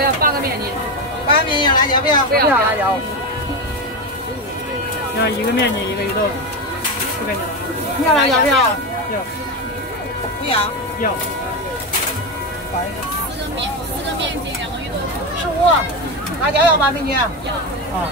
我要8个面筋。8个面筋要辣椒不要？不要辣椒。要1个面筋1个鱼豆腐，不给你了。你要辣椒不要？要。不要。要。 4个面筋，2个鱼豆腐。15，辣椒要吧，美女？要。啊。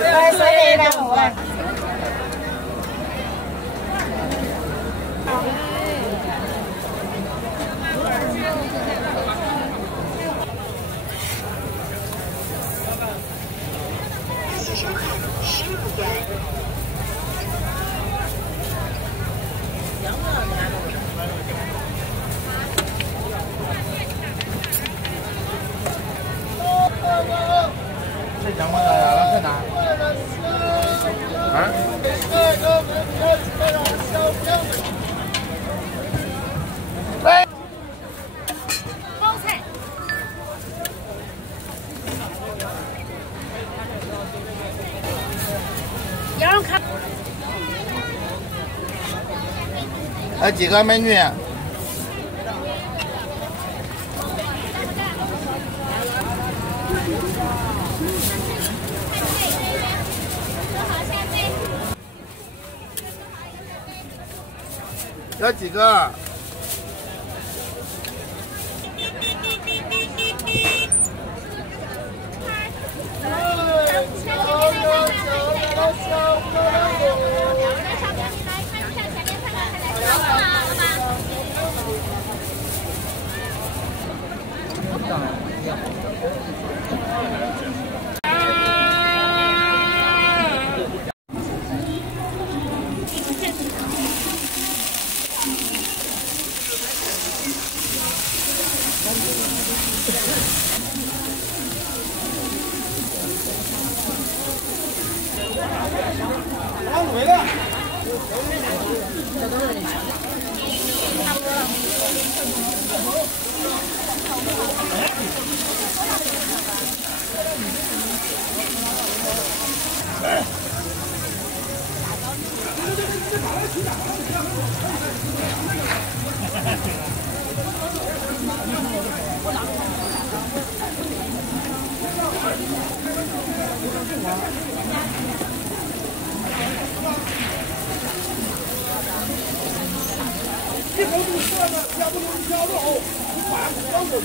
来，3点2口来。 这两块呀，在哪？啊？喂。包菜。要看。几个美女？ 要几个？回来。这头就算了，要不就是挑肉，反正光过鱼。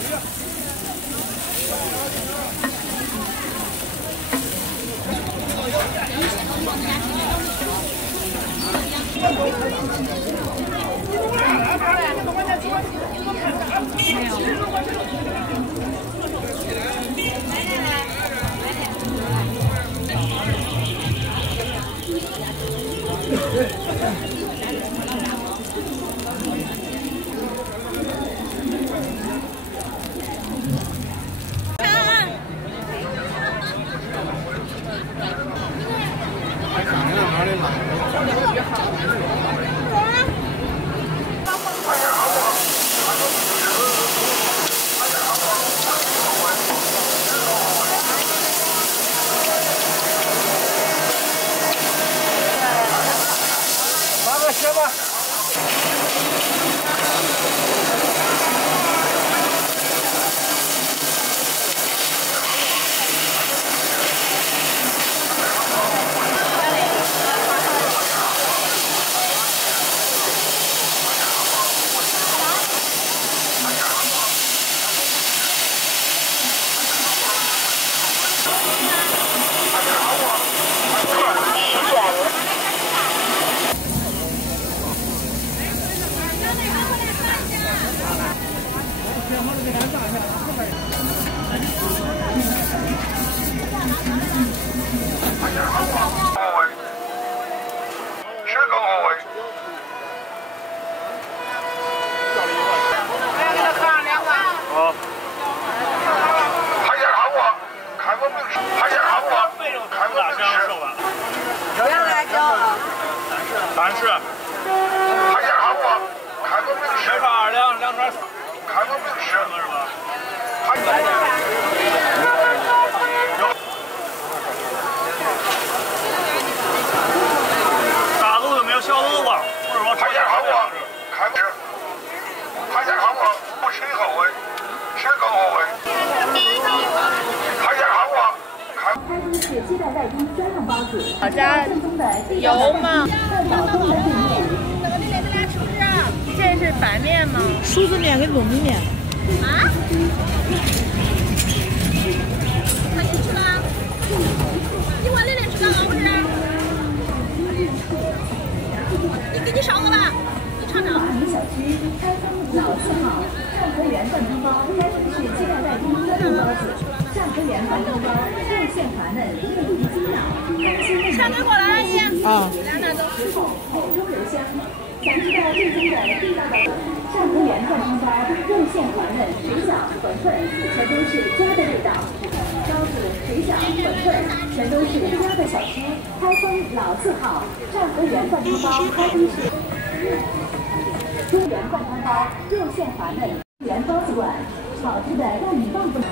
拿个鞋吧。3是。还想喊我？开个明示。2两，2串。开个明示，是吧？还。我问。还想喊我？开封市接待外宾专用包子，好家正宗的地道油吗？汉堡东的对面。这是白面吗？菽子面跟糯米面。啊？他进去了？你问奶奶吃了不是？你给你烧个吧，你尝尝。华明小区开封老字号上河园灌汤包，开封市接待外宾专用包子，上河园灌汤包肉馅滑嫩，面皮筋道，汤鲜上面过来了你。啊。两拿走。之后口中留香。想知道正宗的地道的上河园灌汤包，肉馅滑嫩，水饺、馄饨全都是家的味道。包子、水饺、馄饨全都是家的小吃。开封老字号上河园灌汤包，开封市中原灌汤包，肉馅滑嫩，原包子馆，好吃的让你忘不了。